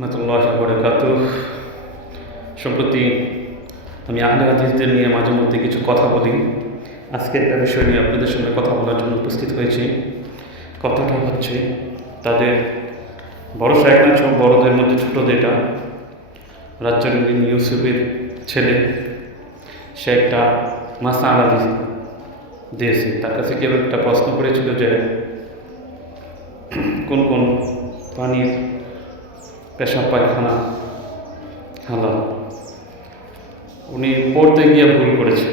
রহমতুল্লাহি ওয়া বারাকাতুহু। সম্প্রতি আমি আহলে হাদিসদের নিয়ে মাঝে মধ্যে কিছু কথা বলি। আজকে একটা বিষয় নিয়ে আপনাদের সঙ্গে কথা বলার জন্য উপস্থিত হয়েছি। কথাটা হচ্ছে তাদের বড় শায়েখ না, সব বড়দের মধ্যে ছোট যেটা রাজ্জাকুদ্দিন ইউসুফের ছেলে, সে একটা মাসআলা দিয়েছে। তার কাছে কেউ একটা প্রশ্ন করেছিল যে কোন কোন পানির পেশাব পায়খানা হালাল। উনি পড়তে গিয়ে ভুল করেছে।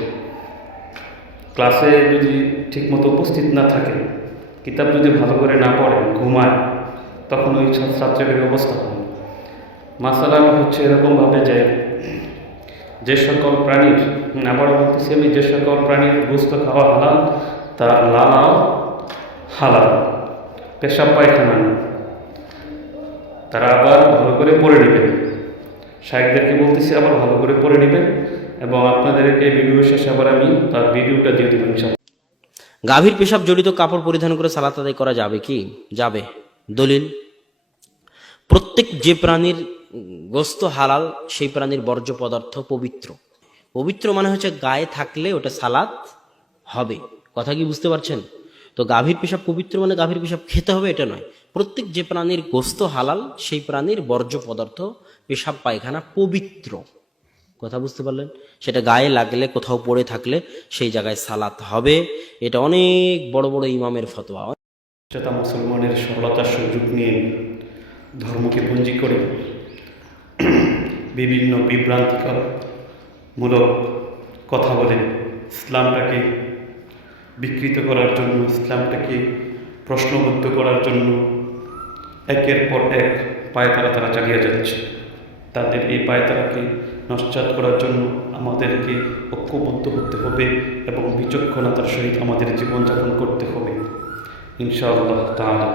ক্লাসে যদি ঠিকমতো উপস্থিত না থাকে, কিতাব যদি ভালো করে না পড়ে, ঘুমায়, তখন ওই ছাত্রের অবস্থা হয়। মাসালাটা হচ্ছে এরকমভাবে যে সকল প্রাণীর, আবারও বলতেছি আমি, যে সকল প্রাণীর গোস্ত খাওয়া হালাল তার লালাও হালাল, পেশাব পায়খানা না। তারা আবার ভালো করে পড়ে নেবেন। শায়েখদেরকে বলতেছি আবার ভালো করে পড়ে নেবেন, এবং আপনাদেরকে ভিডিও শেষে আবার আমি তার ভিডিওটা দিয়ে দেবেন। গাভীর পেশাব জড়িত কাপড় পরিধান করে সালাত আদায় করা যাবে কি? যাবে। দলিল: প্রত্যেক যে প্রাণীর গোস্ত হালাল সেই প্রাণীর বর্জ্য পদার্থ পবিত্র। পবিত্র মানে হচ্ছে গায়ে থাকলে ওটা সালাত হবে। কথা কি বুঝতে পারছেন? তো গাভীর পেশাব পবিত্র মানে গাভীর পেশাব খেতে হবে এটা নয়। প্রত্যেক যে প্রাণীর গোস্ত হালাল সেই প্রাণীর বর্জ্য পদার্থ পেশাব পায়খানা পবিত্র। কথা বুঝতে পারলেন? সেটা গায়ে লাগলে, কোথাও পড়ে থাকলে সেই জায়গায় সালাত হবে। এটা অনেক বড় বড় ইমামের ফতোয়া। সেটা মুসলমানের সরলতার সুযোগ নিয়ে ধর্মকে পুঞ্জি করে বিভিন্ন বিভ্রান্তিকর মূলক কথা বলে ইসলামটাকে বিকৃত করার জন্য, ইসলামটাকে প্রশ্নবদ্ধ করার জন্য একের পর এক পায়তারা তারা চালিয়ে যাচ্ছে। তাদের এই পায়তারাকে নস্যাৎ করার জন্য আমাদেরকে ঐক্যবদ্ধ হতে হবে এবং বিচক্ষণতার সহিত আমাদের জীবনযাপন করতে হবে ইনশাআল্লাহ তাআলা।